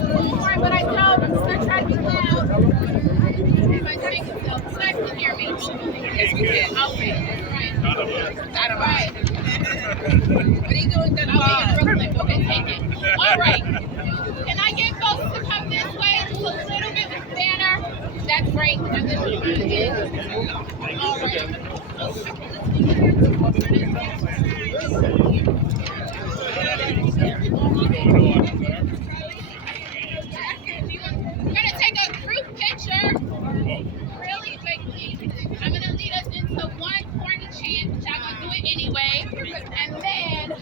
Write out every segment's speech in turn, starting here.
Sorry, but I told him to try to be loud. Everybody's making so nice to hear me. Yes, we can. Okay, right. Not right. What are you doing then? Okay, take it. All right. Can I get folks to come this way just a little bit with the banner? That's great. All We're gonna take a group picture really quickly. I'm gonna lead us into one corny chant, which I'm gonna do it anyway, and then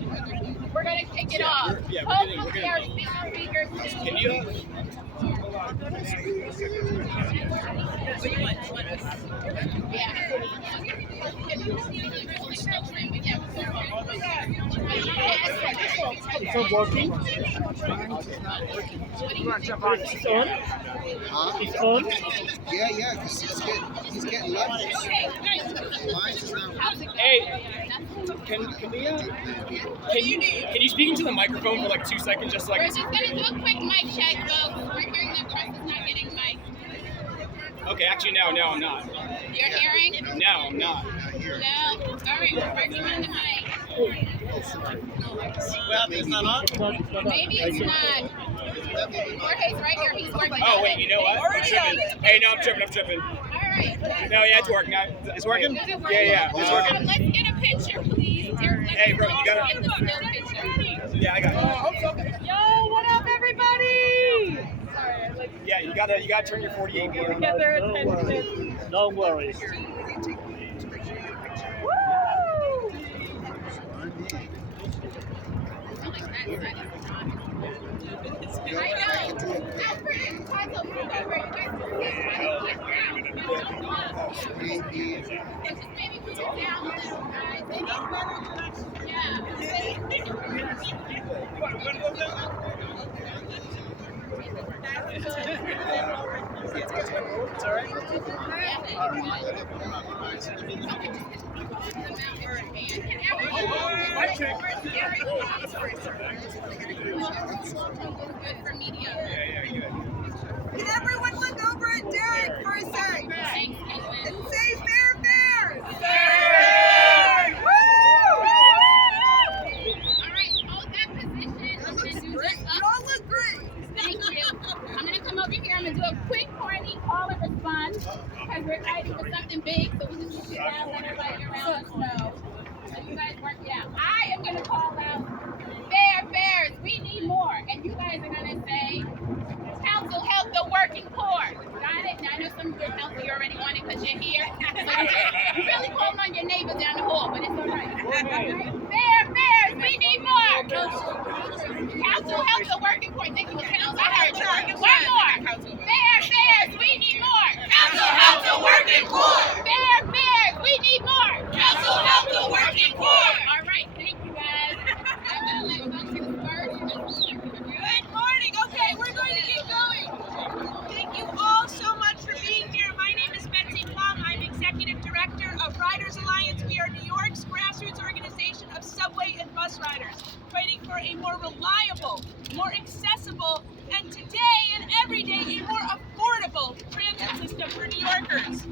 we're gonna kick it off. Hopefully our speakers Can you? Is it working? It's on? Huh? It's on? Yeah, because he's getting levels. Hey, can you speak into the microphone for like 2 seconds, just like? We're just gonna do a quick mic check, folks. We're hearing that Chris is not getting mic. Okay, actually, no, I'm not. You're hearing? No, I'm not. No. All right, we're working on the mic. Well, it's not on. Maybe it's not. Jorge's right here. He's working. Oh on wait, it. you know what? I'm tripping. Hey, no, I'm tripping. All right. No, yeah, it's working. It's working? Is it Yeah, it's working. Let's get a picture, please. Hey, bro, you got Get the still picture. Yeah, I got it. Yo, what up, everybody? Sorry, Yeah, you gotta turn your 48 to on. get their attention. Don't worry. Woo! I know. Alfred, Taco, move over. You guys can just maybe put it down a little, guys. It's all right. Can everyone look over at Derek for a sec? And say Fairfares! You all look great! Thank you. I'm going to come over here. I'm going to do a quick corny call and response because we're fighting for something big, so we just need to let everybody around us know. So you guys work it out. I am going to call out Fairfares. We need more. And you guys are going to say, Council help the working poor. Got it? Now, I know some of your council you already on it because you're here. So you're really calling on your neighbors down the hall, but it's all right. Fairfares, we need more. Council help the working poor. Thank you, Council. I heard you. One more. Fairfares, we need more. Council help the working poor. Fairfares, we need more. Council help the working poor. All right, thank you guys. I'm going to let folks first. Good morning. Okay, we're going to get going. Thank you all so much for being here. My name is Betsy Plum. I'm Executive Director of Riders Alliance. We are New York's grassroots organization of subway and bus riders, fighting for a more reliable, more accessible, and today and every day a more affordable transit system for New Yorkers.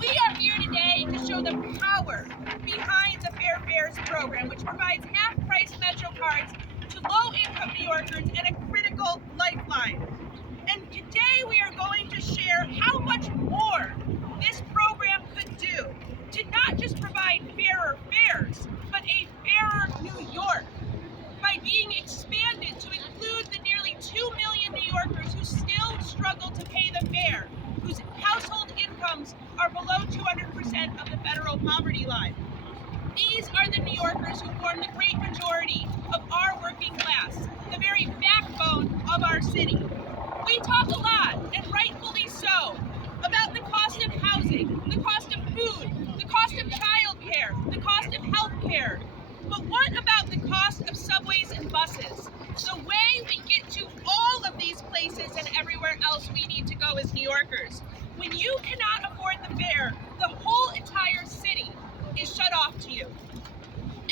We are here today to show the power behind the Fairfares program, which provides half-price Metro cards to low-income New Yorkers and a critical lifeline. And today we are going to share how much more this program could do to not just provide fairer fares, but a fairer New York by being expanded to include the nearly 2 million New Yorkers who still struggle to pay the fare, whose household incomes are below 200% of the federal poverty line. These are the New Yorkers who form the great majority of our working class, the very backbone of our city. We talk a lot, and rightfully so, about the cost of housing, the cost of food, the cost of childcare, the cost of health care. But what about the cost of subways and buses? The way we get to all of these places and everywhere else we need to go as New Yorkers. When you cannot afford the fare, the whole entire city is shut off to you.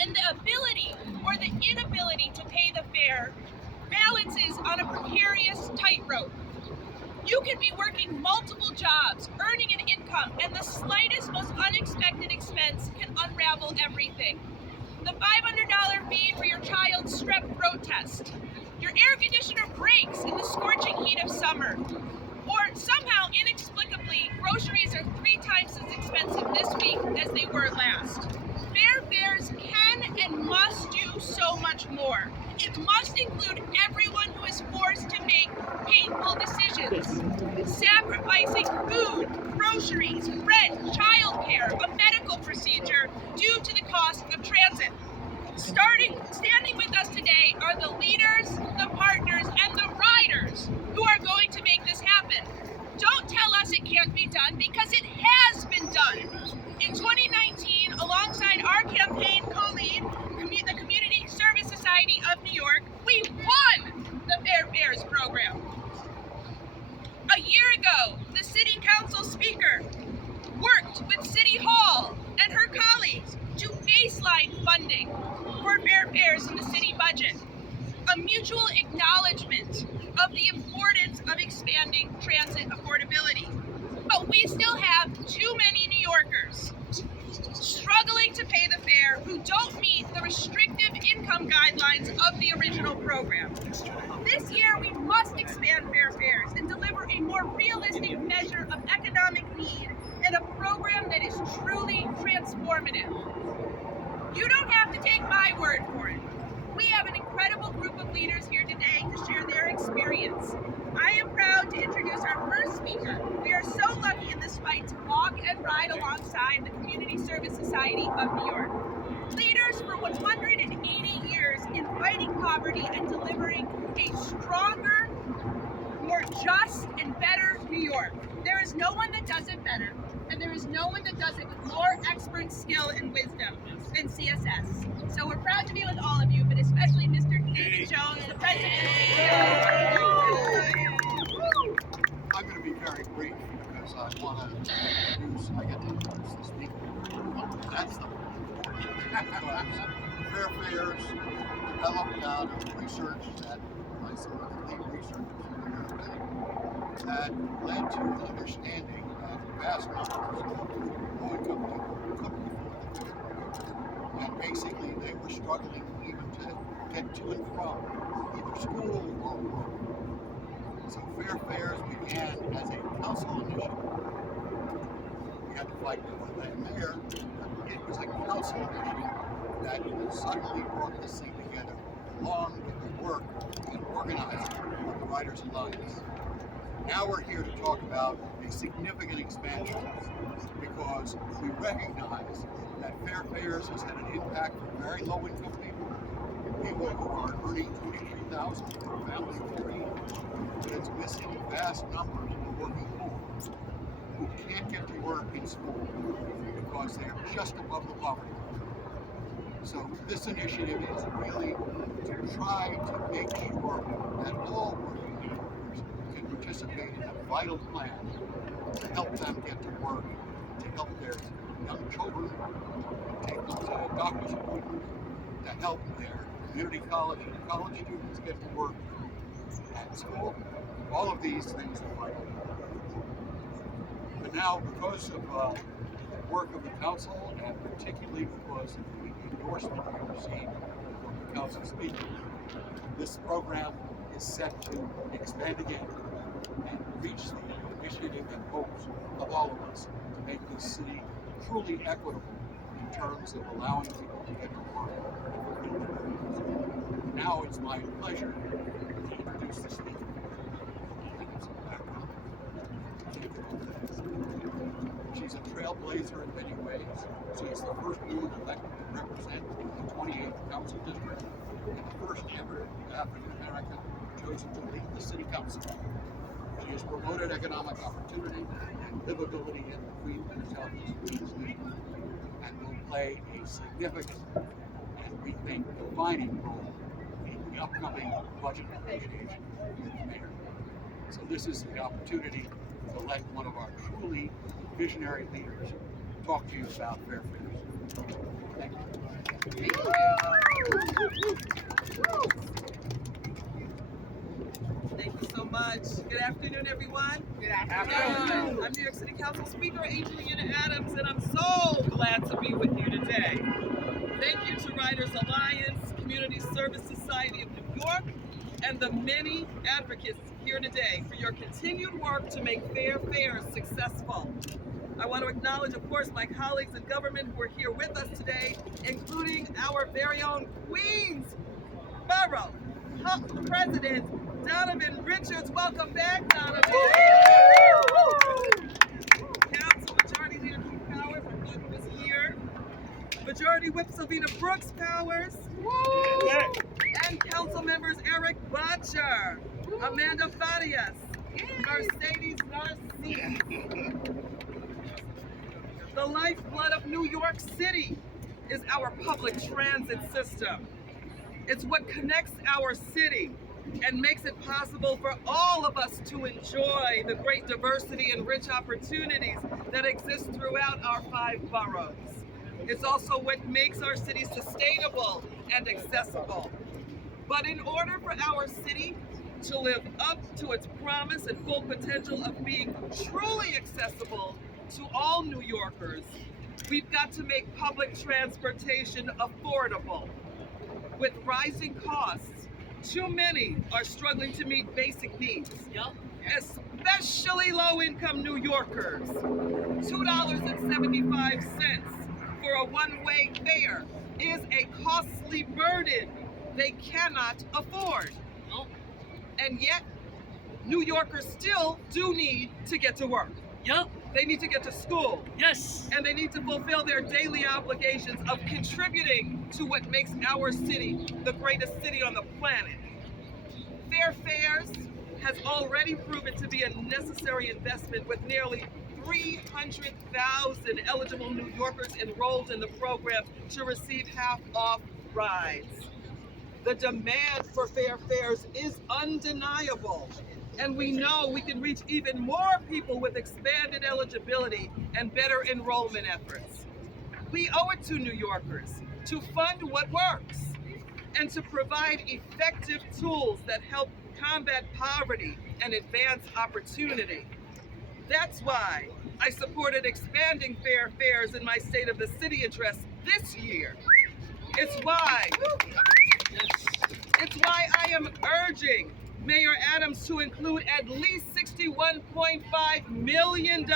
And the ability or the inability to pay the fare balances on a precarious, tight can be working multiple jobs, earning an income, and the slightest, most unexpected expense can unravel everything. The $500 fee for your child's strep throat test. Your air conditioner breaks in the scorching heat of summer. Or somehow, inexplicably, groceries are 3 times as expensive this week as they were last. Fairfares can and must do so much more. It must include everyone who is forced to make painful decisions, sacrificing food, groceries, rent, childcare, a medical procedure due to the cost of transit. Standing with us today are the leaders, the partners, and the riders who are going to make this happen. Don't tell us it can't be done, because it has been done. In 2019, alongside our campaign co-lead, the Community Service Society of New York, we won the Fairfares program. A year ago, the City Council Speaker worked with City Hall and her colleagues to baseline funding for Fairfares in the city budget, a mutual acknowledgement of the importance of expanding transit affordability. But we still have too many New Yorkers struggling to pay the fare who don't meet the restrictive income guidelines of the original program. This year, we must expand Fairfares and deliver a more realistic measure of economic need and a program that is truly transformative. You don't have to take my word for it. We have an incredible group of leaders here today to share their experience. I am proud to introduce our first speaker. We are so lucky in this fight to walk and ride alongside the Community Service Society of New York. Leaders for 180 years in fighting poverty and delivering a stronger, more just, and better New York. There is no one that does it better, and there is no one that does it with more expert skill and wisdom than CSS. So we're proud to be with all of you, but especially Mr. David Jones, the president and CEO. I'm going to be very brief because I want to introduce, I get to introduce the speaker. That's the because Fairfares developed out of research that by some of the lead researchers that led to the understanding that vast numbers of low-income people couldn't afford the fare. And basically they were struggling even to get to and from either school or work. So Fairfares began as a council initiative. We had to fight with the mayor, but it was a council initiative that suddenly brought this thing together, along with the work and organizing of the Riders Alliance. Now we're here to talk about a significant expansion because we recognize that Fairfares has had an impact for very low-income people who are earning $23,000 per family per year. But it's missing vast numbers of working poor who can't get to work in school because they're just above the poverty line. So this initiative is really to try to make sure that all working workers can participate in a vital plan to help them get to work, to help their young children take them to doctor's appointments, to help their community college and college students get to work at school. All of these things are vital. But now, because of the work of the council, and particularly because of the endorsement we received from the council speaker, this program is set to expand again and reach the initiative and hopes of all of us to make this city truly equitable in terms of allowing people to get to work. Now it's my pleasure to introduce the speaker. She's a trailblazer in many ways. She is the first woman elected to represent the 28th Council District and the first ever African American chosen to lead the City Council. She has promoted economic opportunity and livability in the Queen and Southeast region and will play a significant and we think defining role in the upcoming budget negotiation with the mayor. So this is the opportunity to let one of our truly visionary leaders talk to you about Fairfares. Thank you. Thank Thank you so much. Good afternoon, everyone. Good afternoon. I'm New York City Council Speaker Adriana Adams, and I'm so glad to be with you today. Thank you to Riders Alliance, Community Service Society of New York, and the many advocates here today for your continued work to make Fair Fares successful. I want to acknowledge, of course, my colleagues in government who are here with us today, including our very own Queensborough President Donovan Richards. Welcome back, Donovan. Council Majority Leader Keith Powers, I thought he was here. Majority Whip Sylvina Brooks Powers. And Council members Eric Botcher, Amanda Farias, Mercedes Narcisse. The lifeblood of New York City is our public transit system. It's what connects our city and makes it possible for all of us to enjoy the great diversity and rich opportunities that exist throughout our 5 boroughs. It's also what makes our city sustainable and accessible. But in order for our city to live up to its promise and full potential of being truly accessible to all New Yorkers, we've got to make public transportation affordable. With rising costs, too many are struggling to meet basic needs, especially low-income New Yorkers. $2.75 for a one-way fare is a costly burden they cannot afford. And yet, New Yorkers still do need to get to work. They need to get to school. And they need to fulfill their daily obligations of contributing to what makes our city the greatest city on the planet. Fair Fares has already proven to be a necessary investment, with nearly 300,000 eligible New Yorkers enrolled in the program to receive half-off rides. The demand for Fair Fares is undeniable, and we know we can reach even more people with expanded eligibility and better enrollment efforts. We owe it to New Yorkers to fund what works and to provide effective tools that help combat poverty and advance opportunity. That's why I supported expanding Fair Fares in my State of the City address this year. It's why I am urging Mayor Adams to include at least $61.5 million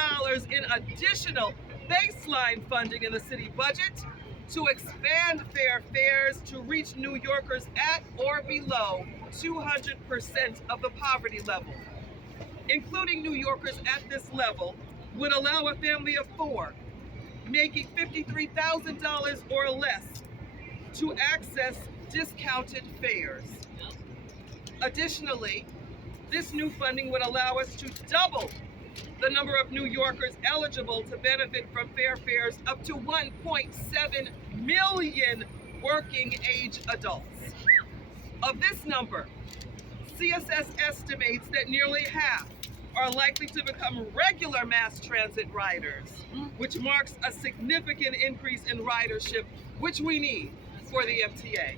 in additional baseline funding in the city budget to expand Fair Fares to reach New Yorkers at or below 200% of the poverty level. Including New Yorkers at this level would allow a family of 4 making $53,000 or less to access discounted fares. Additionally, this new funding would allow us to double the number of New Yorkers eligible to benefit from Fair Fares up to 1.7 million working age adults. Of this number, CSS estimates that nearly half are likely to become regular mass transit riders, which marks a significant increase in ridership, which we need for the MTA.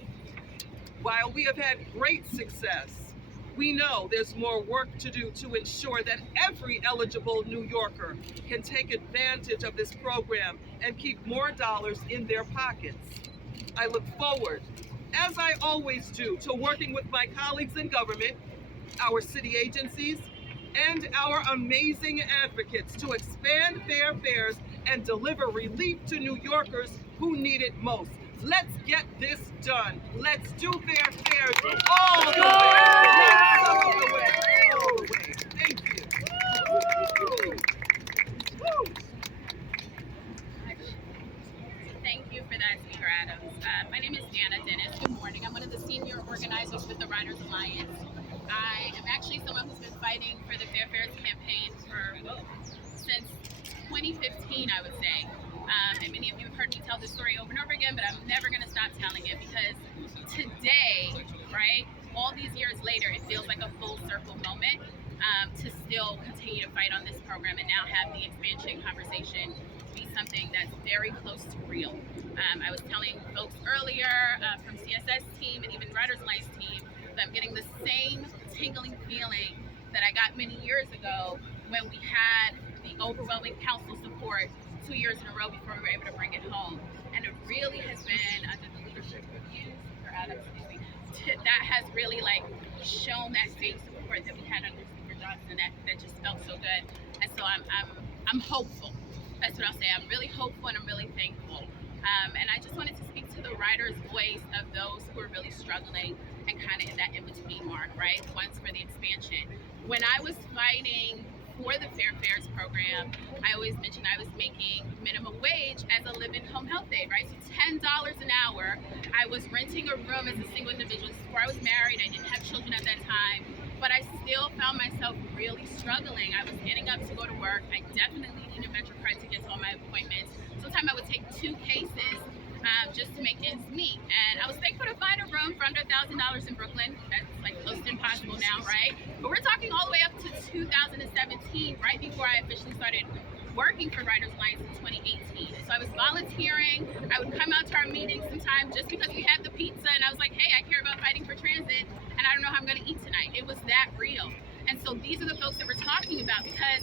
While we have had great success, we know there's more work to do to ensure that every eligible New Yorker can take advantage of this program and keep more dollars in their pockets. I look forward, as I always do, to working with my colleagues in government, our city agencies, and our amazing advocates to expand Fair Fares and deliver relief to New Yorkers who need it most. Let's get this done. Let's do Fair Fares all the way. All the way. Thank you. Thank you for that, Speaker Adams. My name is Dana Dennis. Good morning. I'm one of the senior organizers with the Riders Alliance. I am actually someone who's been fighting for the Fair Fares campaign since 2015, I would say. And many of you have heard me tell this story over and over again, but I'm never going to stop telling it, because today, right, all these years later, it feels like a full circle moment to still continue to fight on this program and now have the expansion conversation be something that's very close to real. I was telling folks earlier from CSS team and even Riders Alliance team that I'm getting the same tingling feeling that I got many years ago when we had the overwhelming council support 2 years in a row before we were able to bring it home. And it really has been under the leadership of you, or Adam, excuse me, that has really like shown that same support that we had under Speaker Johnson that just felt so good. And so I'm hopeful. That's what I'll say. I'm really hopeful and I'm really thankful. And I just wanted to speak to the writer's voice of those who are really struggling and kind of in that in-between mark, right? The ones for the expansion. When I was fighting for the Fairfares program, I always mentioned I was making minimum wage as a live-in home health aide, right? So $10 an hour. I was renting a room as a single individual. Before I was married, I didn't have children at that time, but I still found myself really struggling. I was getting up to go to work. I definitely needed Metro card to get to all my appointments. Sometimes I would take 2 cases just to make ends meet. And I was thankful to find a room for under $1,000 in Brooklyn. That's like close to impossible now, right? But we're talking all the way up to 2017, right before I officially started working for Writers Alliance in 2018. So I was volunteering. I would come out to our meetings sometimes just because we had the pizza and I was like, hey, I care about fighting for transit and I don't know how I'm gonna eat tonight. It was that real. And so these are the folks that we're talking about, because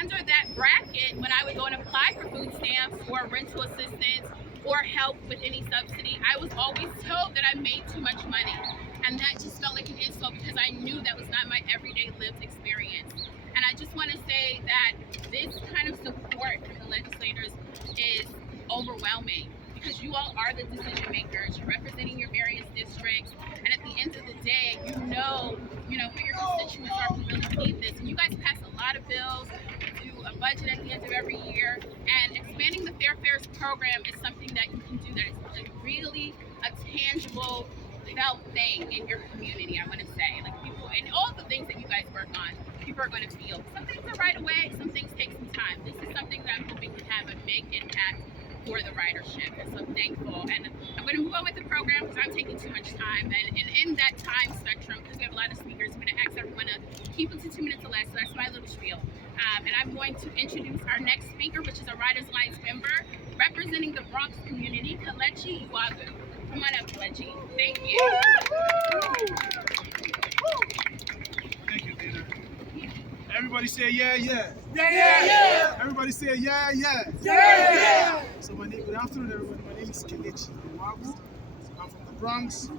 under that bracket, when I would go and apply for food stamps or rental assistance or help with any subsidy, I was always told that I made too much money. And that just felt like an insult because I knew that was not my everyday lived experience. And I just want to say that this kind of support from the legislators is overwhelming, because you all are the decision makers. You're representing your various districts, and at the end of the day, you know who your constituents are who really need this. And you guys pass a lot of bills, do a budget at the end of every year, and expanding the Fairfares program is something that you can do that is like really a tangible, felt thing in your community. I want to say, like, people and all the things that you guys work on, people are going to feel. Some things are right away, some things take some time. This is something that I'm hoping to have a big impact for the ridership, and so I'm thankful. And I'm going to move on with the program because I'm taking too much time. And in that time spectrum, because we have a lot of speakers, I'm going to ask everyone to keep it to 2 minutes or less. So that's my little spiel. And I'm going to introduce our next speaker, which is a Writers Alliance member representing the Bronx community, Kelechi Iwagu. Come on up, Kelechi. Thank you. Thank you, Dana. Everybody say yeah, yeah. Yeah, yeah, yeah. Everybody say yeah, yeah. Yeah, yeah. So good afternoon, everybody. My name is Kelechi Iwagu. I'm from the Bronx.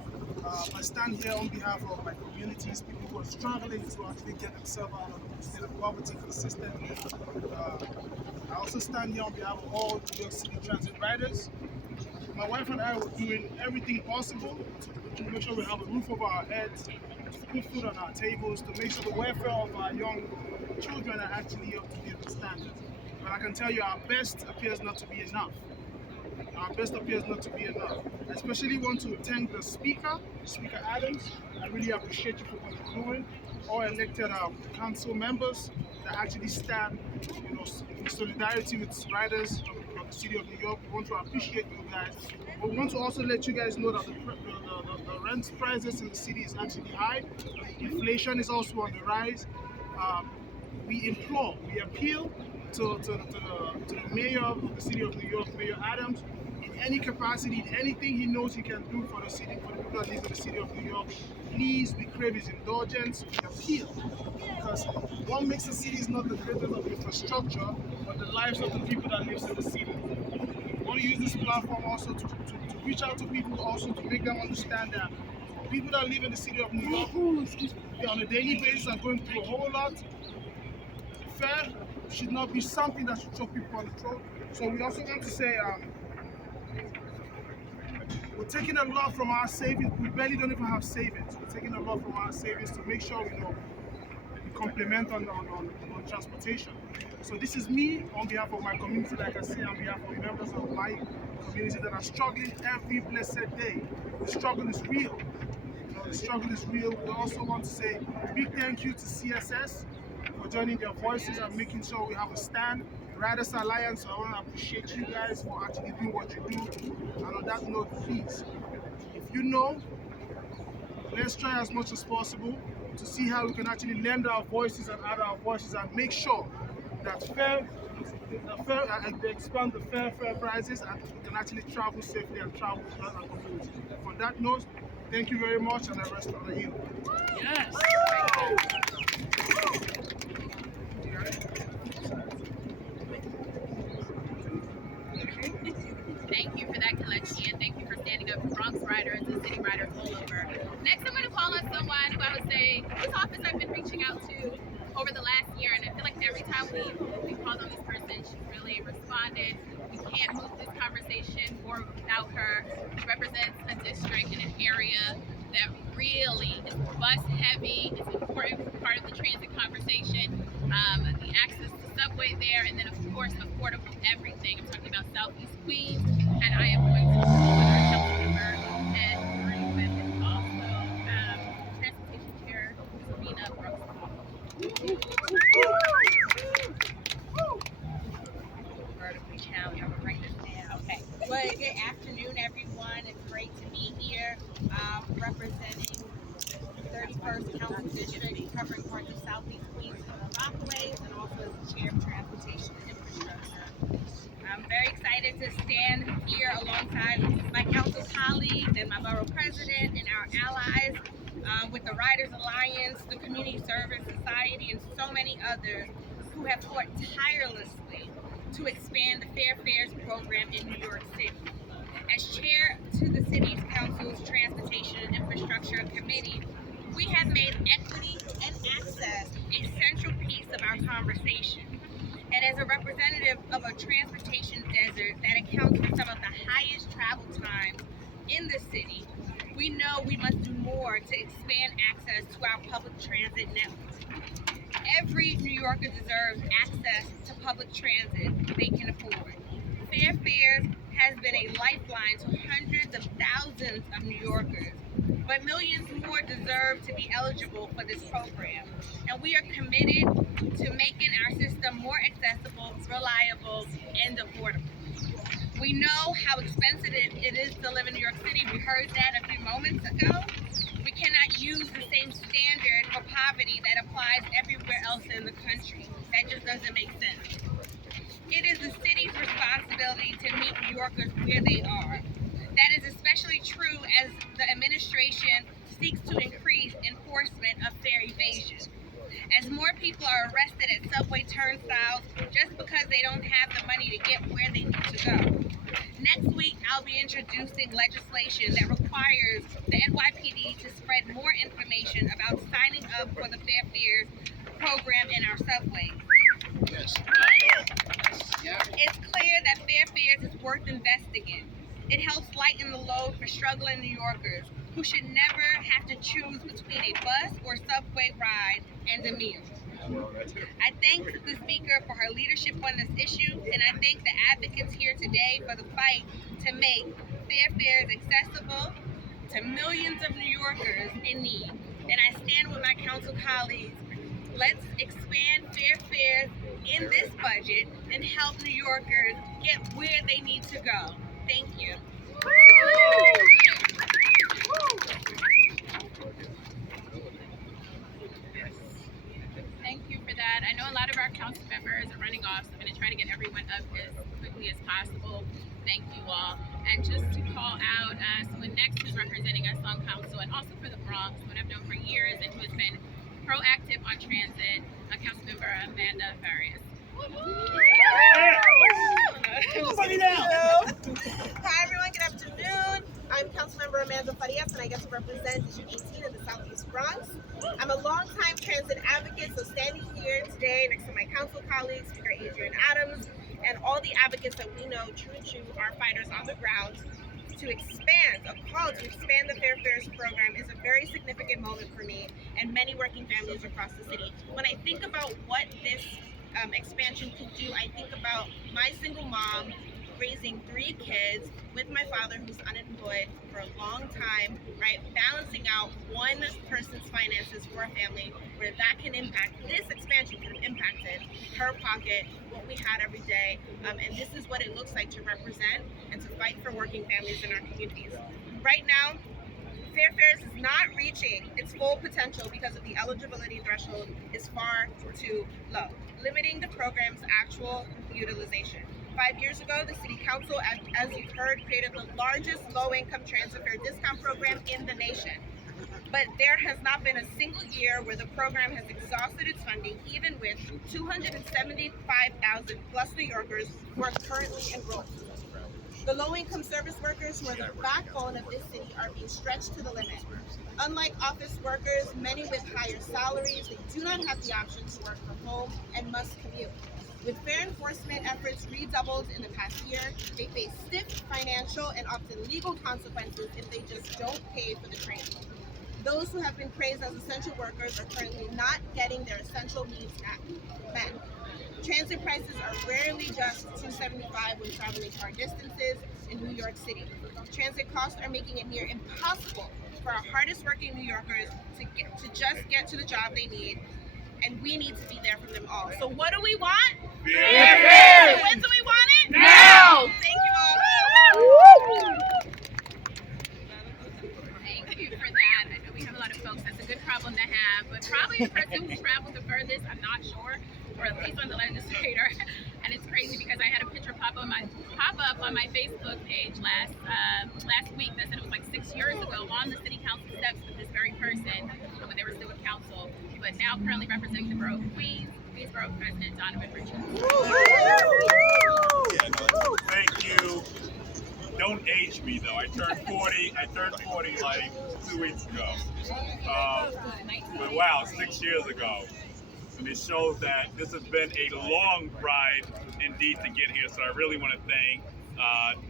I stand here on behalf of my communities, people who are struggling to actually get themselves out of the state of poverty consistently. I also stand here on behalf of all New York City transit riders. My wife and I were doing everything possible to make sure we have a roof over our heads, to put food on our tables, to make sure the welfare of our young children are actually up to the standard. But I can tell you our best appears not to be enough. Our best appears not to be enough. I especially want to thank the Speaker Adams. I really appreciate you for what you're doing. All elected council members that actually stand, in solidarity with riders of the city of New York. We want to appreciate you guys. But we want to also let you guys know that the rent prices in the city is actually high. Inflation is also on the rise. We appeal to the mayor of the city of New York, Mayor Adams, in any capacity, in anything he knows he can do for the city, for the people that live in the city of New York. Please, we crave his indulgence, we appeal. Because what makes the city is not the greatness of infrastructure, but the lives of the people that live in the city. We want to use this platform also to reach out to people, also to make them understand that people that live in the city of New York, on a daily basis are going through a whole lot. Fair should not be something that should choke people on the throat. So we also want to say, we're taking a lot from our savings. We barely don't even have savings. We're taking a lot from our savings to make sure we complement on transportation. So this is me on behalf of my community, like I say, on behalf of members of my community that are struggling every blessed day. The struggle is real. The struggle is real. We also want to say a big thank you to CSS for joining their voices and making sure we have a stand. Writers Alliance, I want to appreciate you guys for actually doing what you do. And on that note, please, if you know, let's try as much as possible to see how we can actually lend our voices and add our voices and make sure that they expand the fair prices and we can actually travel safely and travel without our community. On that note, Thank you very much, and I rest on the hill. Yes. Thank you for that, Kelechi, and thank you for standing up for Bronx riders and city riders all over. Next, I'm going to call on someone who I would say, whose office I've been reaching out to over the last year, and I feel like every time we called on this person, she really responded. We can't move this conversation forward without her. She represents a district in an area that really is bus heavy. It's an important part of the transit conversation. The access to subway there, and then of course affordable everything. I'm talking about Southeast Queens, and I am going to call on our council member and bring with him also transportation chair Sabina Brooks. Vertically challenged. I'm gonna write this down. Okay. Well, good afternoon, everyone. It's great to be here representing the 31st Council District, covering parts of Southeast Queens and the Rockaways, and also as the Chair of Transportation and Infrastructure. I'm very excited to stand here alongside my council colleagues and my borough president and our allies with the Riders Alliance, the Community Service Society, and so many others who have fought tirelessly to expand the Fairfares program in New York City. As chair to the City's Council's Transportation and Infrastructure Committee, we have made equity and access a central piece of our conversation. And as a representative of a transportation desert that accounts for some of the highest travel times in the city, we know we must do more to expand access to our public transit network. Every New Yorker deserves access to public transit they can afford. Fairfares has been a lifeline to hundreds of thousands of New Yorkers, but millions more deserve to be eligible for this program. And we are committed to making our system more accessible, reliable, and affordable. We know how expensive it is to live in New York City. We heard that a few moments ago. We cannot use the same standard for poverty that applies everywhere else in the country. That just doesn't make sense. It is the city's responsibility to meet New Yorkers where they are. That is especially true as the administration seeks to increase enforcement of fare evasion. As more people are arrested at subway turnstiles just because they don't have the money to get where they need to go. Next week, I'll be introducing legislation that requires the NYPD to spread more information about signing up for the Fairfares program in our subways. Yes. It's clear that Fairfares is worth investing in. It helps lighten the load for struggling New Yorkers who should never have to choose between a bus or subway ride and a meal. I thank the Speaker for her leadership on this issue, and I thank the advocates here today for the fight to make Fairfares accessible to millions of New Yorkers in need. And I stand with my council colleagues. Let's expand Fairfares in this budget and help New Yorkers get where they need to go. Thank you. Thank you for that. I know a lot of our council members are running off, so I'm going to try to get everyone up as quickly as possible. Thank you all. And just to call out someone next who's representing us on council, and also for the Bronx, what I've known for years and who has been proactive on transit, Councilmember Expandfairfares. Hi everyone, good afternoon. I'm Councilmember Amanda Farias, and I get to represent District 18 in the Southeast Bronx. I'm a longtime transit advocate, so standing here today next to my council colleagues, Speaker Adrian Adams, and all the advocates that we know, true are fighters on the ground, to expand, a call to expand the Fairfares program is a very significant moment for me and many working families across the city. When I think about what this expansion could do, I think about my single mom raising 3 kids with my father who's unemployed for a long time, right? Balancing out one person's finances for a family, where that can impact, this expansion could have impacted her pocket, what we had every day. And this is what it looks like to represent and to fight for working families in our communities. Right now, Fairfares is not reaching its full potential because of the eligibility threshold is far too low, limiting the program's actual utilization. 5 years ago, the City Council, as you've heard, created the largest low-income transit fare discount program in the nation. But there has not been a single year where the program has exhausted its funding, even with 275,000 plus New Yorkers who are currently enrolled. The low-income service workers who are the backbone of this city are being stretched to the limit. Unlike office workers, many with higher salaries, they do not have the option to work from home and must commute. With fare enforcement efforts redoubled in the past year, they face stiff financial and often legal consequences if they just don't pay for the training. Those who have been praised as essential workers are currently not getting their essential needs met. Transit prices are rarely just $2.75 when traveling far distances in New York City. Transit costs are making it near impossible for our hardest working New Yorkers to just get to the job they need, and we need to be there for them all. So what do we want? Fair fares! When do we want it? Now! Thank you all. Thank you for that. I know we have a lot of folks. That's a good problem to have, but probably the person who traveled the furthest, I'm not sure, or at least on the legislator. And it's crazy because I had a picture pop up on my Facebook page last week that said it was like 6 years ago on the city council steps with this very person when they were still in council, but now currently representing the borough of Queens, Borough President Donovan Richards. Thank you. Don't age me though. I turned 40 like 2 weeks ago. But wow, 6 years ago. And it shows that this has been a long ride indeed to get here. So I really want to thank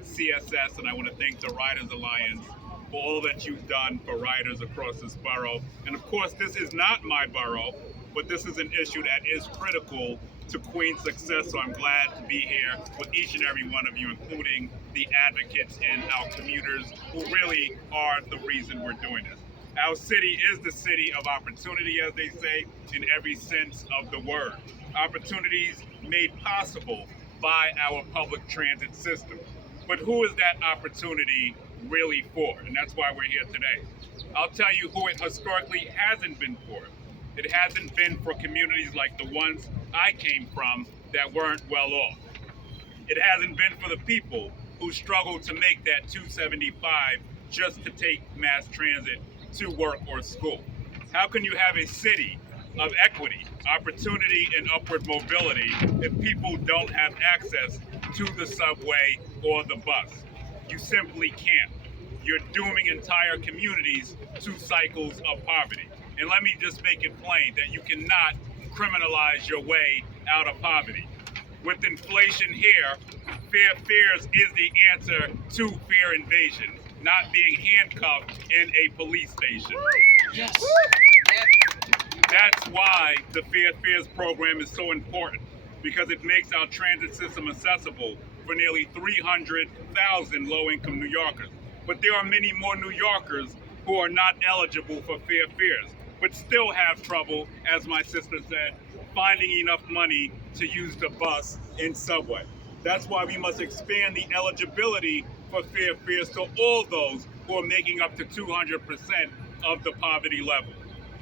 CSS, and I want to thank the Riders Alliance for all that you've done for riders across this borough. And of course, this is not my borough, but this is an issue that is critical to Queens' success. So I'm glad to be here with each and every one of you, including the advocates and our commuters who really are the reason we're doing this. Our city is the city of opportunity, as they say, in every sense of the word. Opportunities made possible by our public transit system. But who is that opportunity really for? And that's why we're here today. I'll tell you who it historically hasn't been for. It hasn't been for communities like the ones I came from that weren't well off. It hasn't been for the people who struggled to make that $2.75 just to take mass transit to work or school. How can you have a city of equity, opportunity, and upward mobility if people don't have access to the subway or the bus? You simply can't. You're dooming entire communities to cycles of poverty. And let me just make it plain that you cannot criminalize your way out of poverty. With inflation here, fair fares is the answer to fare invasion, not being handcuffed in a police station. Yes. That's why the Fair Fares program is so important, because it makes our transit system accessible for nearly 300,000 low-income New Yorkers. But there are many more New Yorkers who are not eligible for fair fares, but still have trouble, as my sister said, finding enough money to use the bus and subway. That's why we must expand the eligibility for fair fares to all those who are making up to 200% of the poverty level.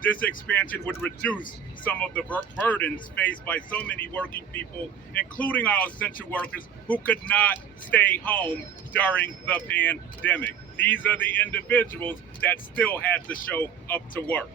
This expansion would reduce some of the burdens faced by so many working people, including our essential workers who could not stay home during the pandemic. These are the individuals that still had to show up to work.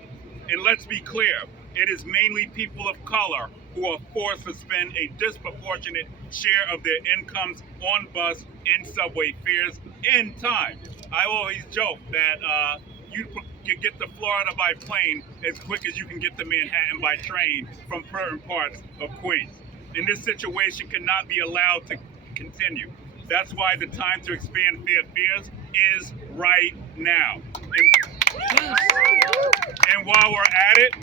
And let's be clear, it is mainly people of color who are forced to spend a disproportionate share of their incomes on bus and subway fares in time. I always joke that you can get to Florida by plane as quick as you can get to Manhattan by train from certain parts of Queens. And this situation cannot be allowed to continue. That's why the time to expand fair fares is right now. And while we're at it,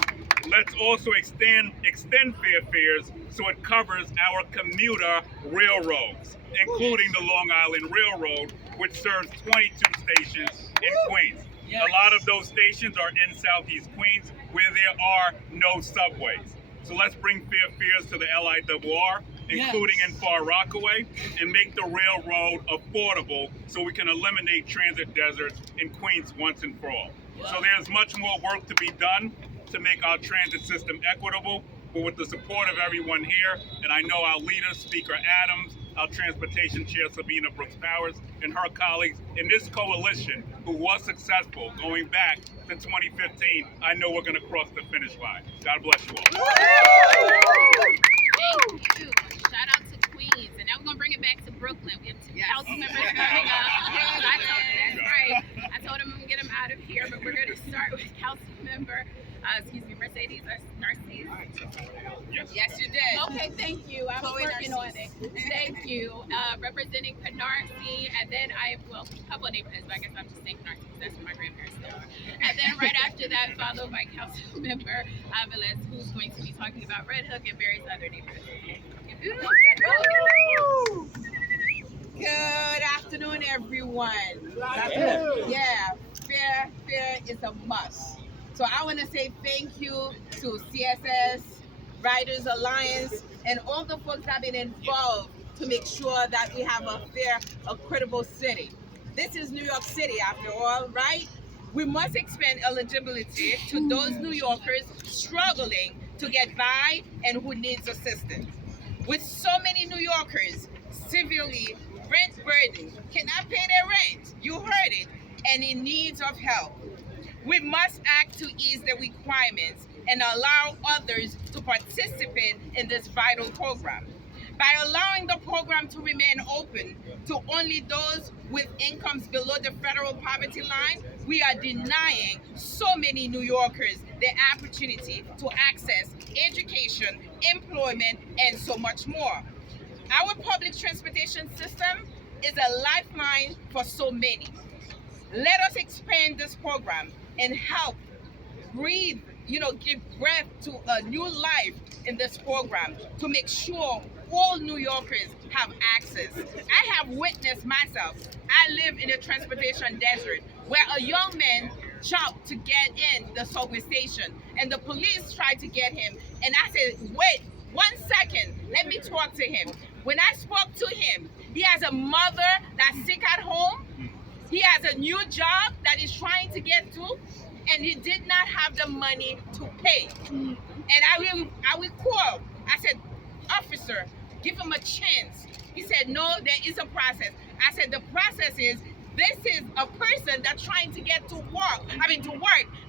let's also extend fair fares so it covers our commuter railroads, including the Long Island Railroad, which serves 22 stations in Queens. A lot of those stations are in Southeast Queens where there are no subways. So let's bring fair fares to the LIRR, including in Far Rockaway, and make the railroad affordable so we can eliminate transit deserts in Queens once and for all. So there's much more work to be done to make our transit system equitable, but with the support of everyone here, and I know our leader, Speaker Adams, our transportation chair, Sabina Brooks Powers, and her colleagues in this coalition who was successful going back to 2015. I know we're going to cross the finish line. God bless you all. Thank you. Shout out to Queens. And now we're going to bring it back to Brooklyn. We have two council members coming up. That's right. I told him I'm going to get him out of here, but we're going to start with council member, Mercedes Narcisse. Yes, you did. Okay, thank you. I was working on it. Thank you. Representing Canarsie, and then a couple of neighborhoods, but I guess I'm just saying Canarsie because that's where my grandparents live. And then right after that, followed by council member Velez, who's going to be talking about Red Hook and various other neighborhoods. Good afternoon, everyone. Yeah, fair is a must. So I want to say thank you to CSS, Riders Alliance, and all the folks that have been involved to make sure that we have a fair, equitable city. This is New York City, after all, right? We must expand eligibility to those New Yorkers struggling to get by and who needs assistance. With so many New Yorkers severely rent burdened, cannot pay their rent, you heard it, and in need of help. We must act to ease the requirements and allow others to participate in this vital program. By allowing the program to remain open to only those with incomes below the federal poverty line, we are denying so many New Yorkers the opportunity to access education, employment, and so much more. Our public transportation system is a lifeline for so many. Let us expand this program and help breathe, give breath to a new life in this program to make sure all New Yorkers have access. I have witnessed myself. I live in a transportation desert where a young man jumped to get in the subway station and the police tried to get him. And I said, wait 1 second, let me talk to him. When I spoke to him, he has a mother that's sick at home. He has a new job that he's trying to get to, and he did not have the money to pay. And I will call. I said, officer, give him a chance. He said, no, there is a process. I said, the process is, this is a person that's trying to get to work,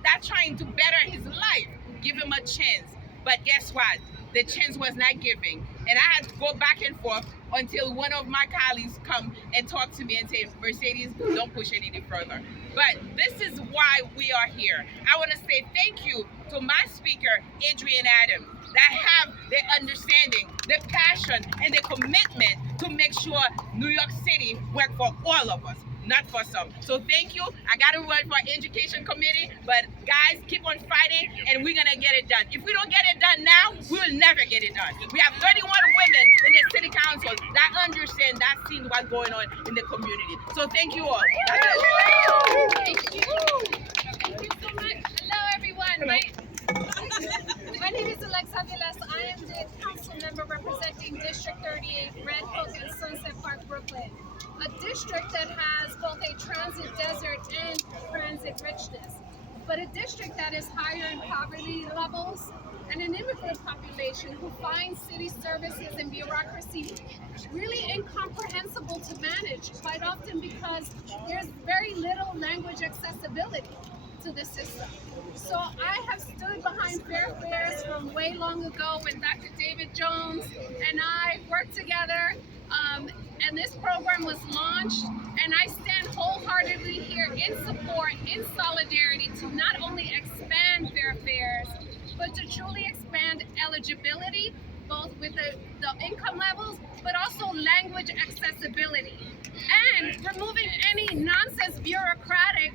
that's trying to better his life. Give him a chance. But guess what? The chance was not given. And I had to go back and forth until one of my colleagues come and talk to me and say, Mercedes, don't push it any further. But this is why we are here. I want to say thank you to my speaker, Adrian Adams, that have the understanding, the passion, and the commitment to make sure New York City work for all of us, not for some. So thank you. I got to run for Education Committee, but guys, keep on fighting, and we're going to get it done. If we don't get it done now, we will never get it done. We have 31 women in the city council that understand, that see what's going on in the community. So thank you all. Thank you. Thank you so much. Hello, everyone. My name is Alexa Velez. I am the council member representing District 38, Red Hook, and Sunset Park, Brooklyn. A district that has both a transit desert and transit richness, but a district that is higher in poverty levels and an immigrant population who finds city services and bureaucracy really incomprehensible to manage, quite often because there's very little language accessibility to the system. So I have stood behind Fairfares from way long ago when Dr. David Jones and I worked together, and this program was launched, and I stand wholeheartedly here in support, in solidarity, to not only expand Fairfares, but to truly expand eligibility, both with the income levels, but also language accessibility, and removing any nonsense bureaucratic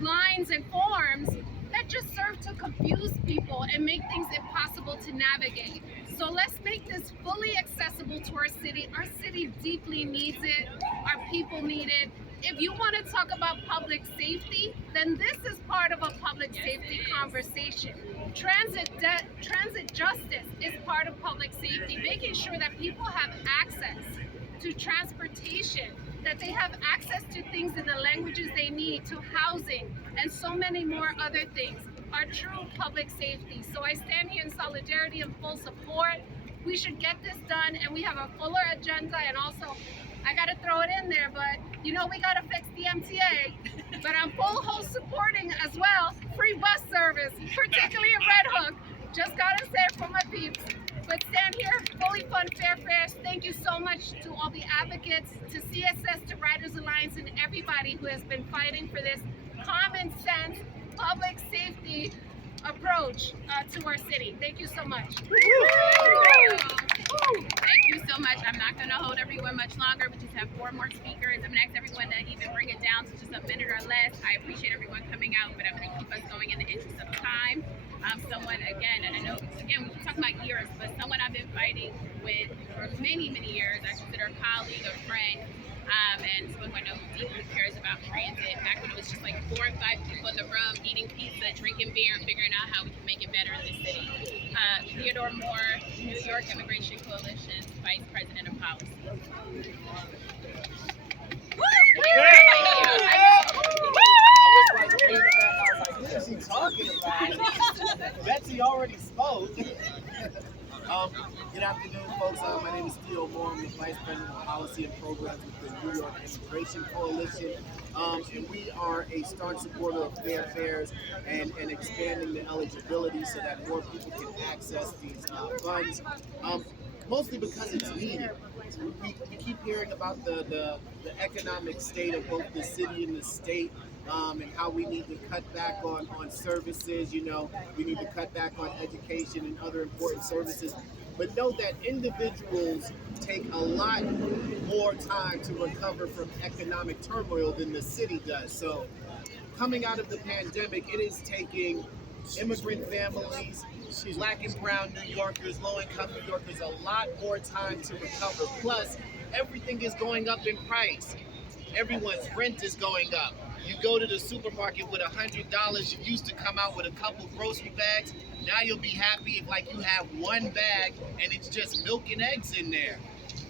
lines and forms that just serve to confuse people and make things impossible to navigate. So let's make this fully accessible to our city. Our city deeply needs it. Our people need it. If you want to talk about public safety, then this is part of a public safety conversation. Transit justice is part of public safety, making sure that people have access to transportation, that they have access to things in the languages they need, to housing, and so many more other things are true public safety. So I stand here in solidarity and full support. We should get this done, and we have a fuller agenda. And also, I got to throw it in there, but we got to fix the MTA. But I'm full host supporting as well free bus service, particularly in Red Hook. Just got to say it for my peeps. But stand here, fully fund Fairfares. Thank you so much to all the advocates, to CSS, to Riders Alliance, and everybody who has been fighting for this common sense, public safety approach to our city. Thank you so much. Thank you so much. I'm not going to hold everyone much longer. We just have 4 more speakers. I'm going to ask everyone to even bring it down to just a minute or less. I appreciate everyone coming out, but I'm going to keep us going in the interest of time. Someone, again, and I know, again, we talk about years, but someone I've been fighting with for many, many years. I consider a colleague, a friend, and someone I know who deeply cares about transit. Back when it was just like 4 and 5 people in the room eating pizza, drinking beer, and figuring out how we can make it better in this city. Theodore Moore, New York Immigration Coalition, Vice President of Policy. What is she talking about? Betsy already spoke. Good afternoon, folks. My name is Theo Moore. I'm the Vice President of Policy and Programs with the New York Immigration Coalition. And we are a staunch supporter of Fairfares and expanding the eligibility so that more people can access these funds. Mostly because it's needed. We keep hearing about the economic state of both the city and the state, and how we need to cut back on services. We need to cut back on education and other important services. But know that individuals take a lot more time to recover from economic turmoil than the city does. So coming out of the pandemic, it is taking immigrant families, Black and brown New Yorkers, low-income New Yorkers, a lot more time to recover. Plus, everything is going up in price. Everyone's rent is going up. You go to the supermarket with $100, you used to come out with a couple grocery bags. Now you'll be happy if you have one bag and it's just milk and eggs in there.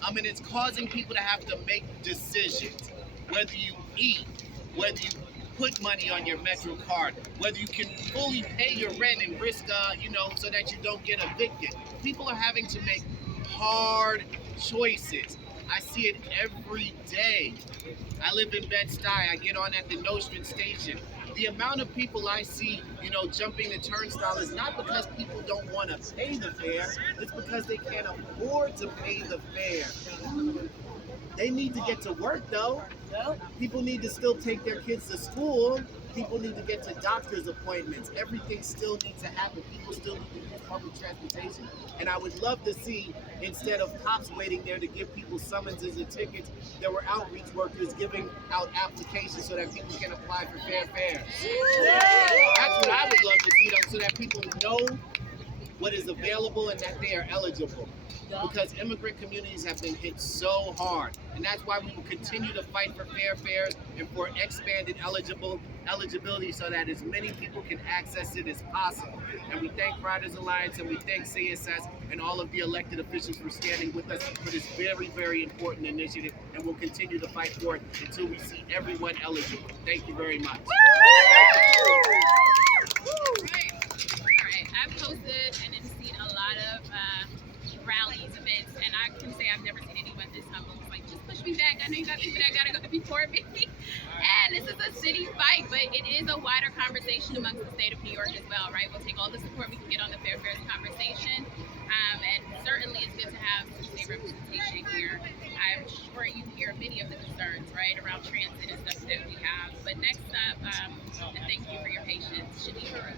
And it's causing people to have to make decisions. Whether you eat, whether you put money on your Metro card, whether you can fully pay your rent and risk, so that you don't get evicted. People are having to make hard choices. I see it every day. I live in Bed-Stuy. I get on at the Nostrand station. The amount of people I see, jumping the turnstile is not because people don't want to pay the fare. It's because they can't afford to pay the fare. They need to get to work, though. People need to still take their kids to school. People need to get to doctor's appointments. Everything still needs to happen. People still need to use public transportation. And I would love to see, instead of cops waiting there to give people summonses and tickets, there were outreach workers giving out applications so that people can apply for Fairfares. That's what I would love to see, though, so that people know what is available and that they are eligible. Because immigrant communities have been hit so hard. And that's why we will continue to fight for Fairfares and for expanded eligibility so that as many people can access it as possible. And we thank Riders Alliance and we thank CSS and all of the elected officials for standing with us for this very, very important initiative. And we'll continue to fight for it until we see everyone eligible. Thank you very much. All right. I've hosted and seen a lot of rallies, events, and I can say I've never seen anyone this humble. It's like, just push me back. I know you got people that gotta go before me. And this is a city fight, but it is a wider conversation amongst the state of New York as well, right? We'll take all the support we can get on the Fairfares conversation. And certainly it's good to have some state representation here. I'm sure you hear many of the concerns, right, around transit and stuff that we have. But next up, and thank you for your patience, Shanifa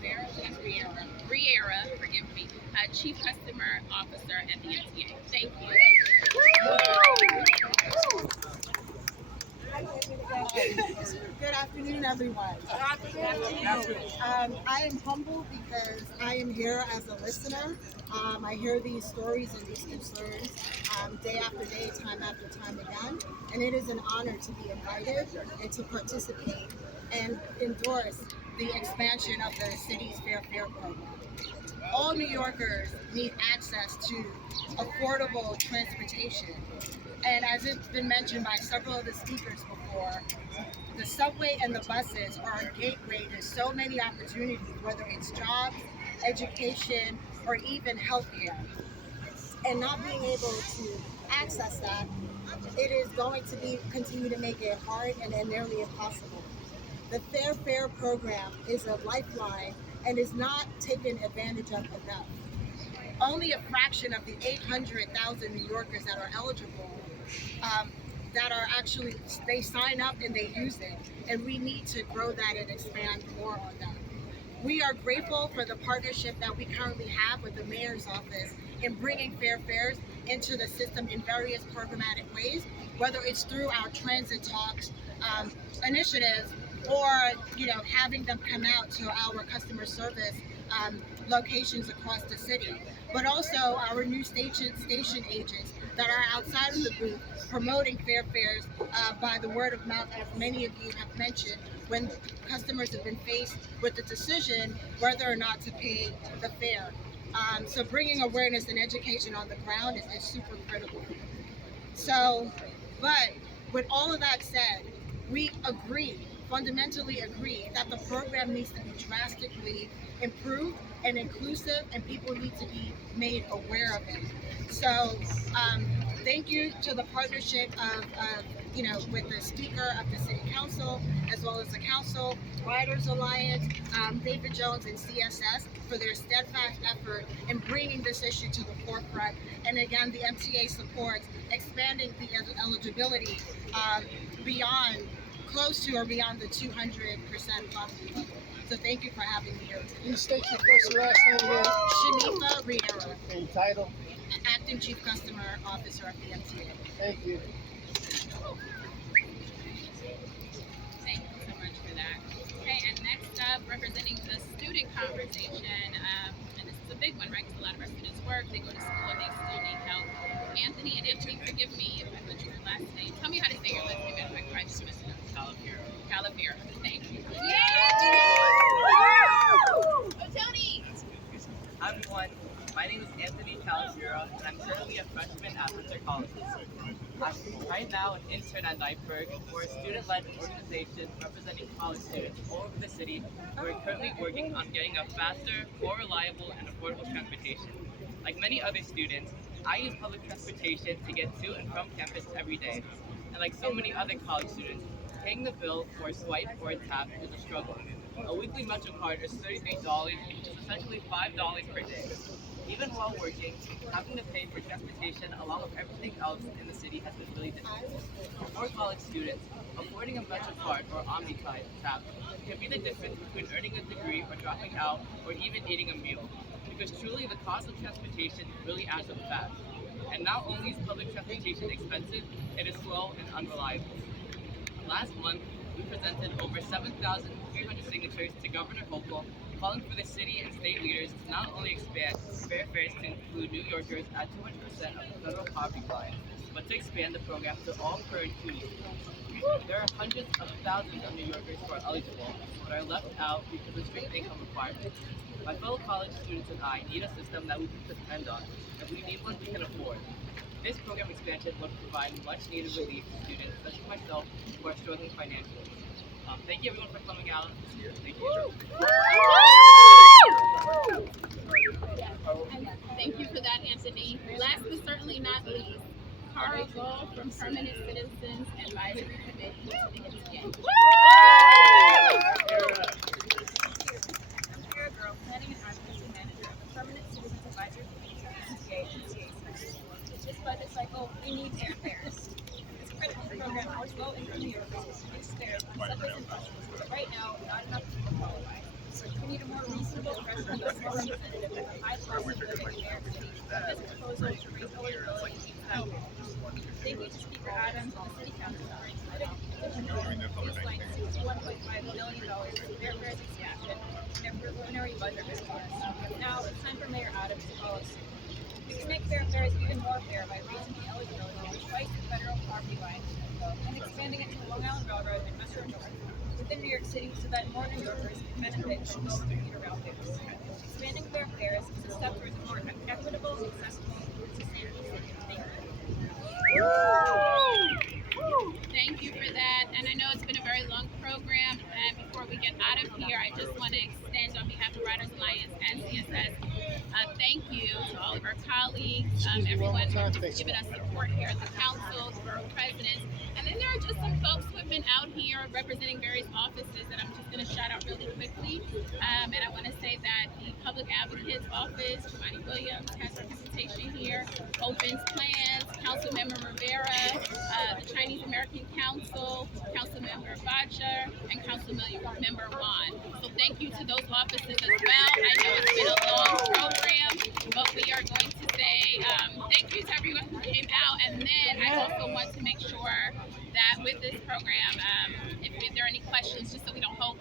Riera, forgive me, Chief Customer Officer at the MTA. Thank you. Good afternoon, everyone. I am humbled because I am here as a listener. I hear these stories and these concerns day after day, time after time again, and it is an honor to be invited and to participate and endorse the expansion of the city's Fair Fare program. All New Yorkers need access to affordable transportation. And as it's been mentioned by several of the speakers before, the subway and the buses are a gateway to so many opportunities, whether it's jobs, education, or even healthcare. and not being able to access that, it is going to continue to make it hard and then nearly impossible. The Fair Fare program is a lifeline and is not taken advantage of enough. Only a fraction of the 800,000 New Yorkers that are eligible that are actually, they sign up and they use it, and we need to grow that and expand more on that. We are grateful for the partnership that we currently have with the mayor's office in bringing Fair Fares into the system in various programmatic ways, whether it's through our transit talks initiatives, or having them come out to our customer service locations across the city, but also our new station agents that are outside of the booth promoting Fair Fares by the word of mouth, as many of you have mentioned, when customers have been faced with the decision whether or not to pay the fare. So bringing awareness and education on the ground is super critical. So, but with all of that said, we fundamentally agree that the program needs to be drastically improved and inclusive, and people need to be made aware of it. So thank you to the partnership of with the Speaker of the City Council, as well as the Council, Riders Alliance, David Jones, and CSS for their steadfast effort in bringing this issue to the forefront. And again, the MTA supports expanding the eligibility beyond close to or beyond the 200% poverty level. So thank you for having me here. Can you state your first and last name again? Shanifa Riera. And title? Acting Chief Customer Officer of the MTA. Thank you. Thank you so much for that. Okay, and next up, representing the student conversation, and this is a big one, right? Because a lot of our students work, they go to school, and they still need help. Anthony, and Anthony, forgive me if I butchered your last name. Tell me how to say your last name, if I just missed it. Calafiro. Thank you. Oh, Tony! Hi everyone, my name is Anthony Calafiro, and I'm currently a freshman at Hunter College. I'm right now an intern at Nightberg for a student-led organization representing college students all over the city who are currently working on getting a faster, more reliable, and affordable transportation. Like many other students, I use public transportation to get to and from campus every day. And like so many other college students, paying the bill for a swipe or a tap is a struggle. A weekly Metro card is $33, which is essentially $5 per day. Even while working, having to pay for transportation along with everything else in the city has been really difficult. For college students, affording a Metro card or OmniTap can be the difference between earning a degree or dropping out or even eating a meal. Because truly the cost of transportation really adds up fast. And not only is public transportation expensive, it is slow and unreliable. Last month, we presented over 7,300 signatures to Governor Hochul, calling for the city and state leaders to not only expand Fair Fares to include New Yorkers at 200% of the federal poverty line, but to expand the program to all current CUNY students. There are hundreds of thousands of New Yorkers who are eligible, but are left out because of strict income requirements. My fellow college students and I need a system that we can depend on, and we need one we can afford. This program expansion would provide much needed relief to students such as myself who are struggling financially. Thank you everyone for coming out this year. Thank you. Thank you for that, Anthony. Last but certainly not least, Carl Gold from Permanent Citizens Advisory Committee to the MTA. I'm Kara Girl, Planning and Advocacy Manager of the Permanent Citizens Advisory Committee to the MTA. This budget cycle, we need airfares. This critical program helps low-income New Yorkers reduce fares on subways and buses. Right now, not enough people qualify. We need a more reasonable threshold that's more representative of the high cost of living in New York City. This proposal to raise eligibility meets that goal. Thank you to Speaker Adams and the City Council for including baseline $61.5 million in airfares expansion in their preliminary budget response. Now it's time for Mayor Adams to follow suit. We can make fair fares even more fair by raising the eligibility to twice the federal poverty line and expanding it to Long Island Railroad and Metro North within New York City so that more New Yorkers can benefit from lower commuter rail fares. Expanding fair fares is a step towards a more equitable, accessible, and sustainable city. Thank you for that. And I know it's been a very long program. And before we get out of here, I just want to extend on behalf of Riders Alliance and CSS, thank you to all of our colleagues, everyone who's given us support here at the council, the borough presidents. And then there are just some folks who have been out here representing various offices that I'm just going to shout out really quickly. And I want to say that the Public Advocate's Office, Giovanni Williams, has representation here. Opens Plans, Councilmember Rivera, the Chinese American Council, Councilmember Bacha, and Councilmember Wan. So thank you to those offices as well. I know it's been a long program, but we are going to say thank you to everyone who came out. And then I also want to make sure that with this program, if there are any questions, just so we don't hold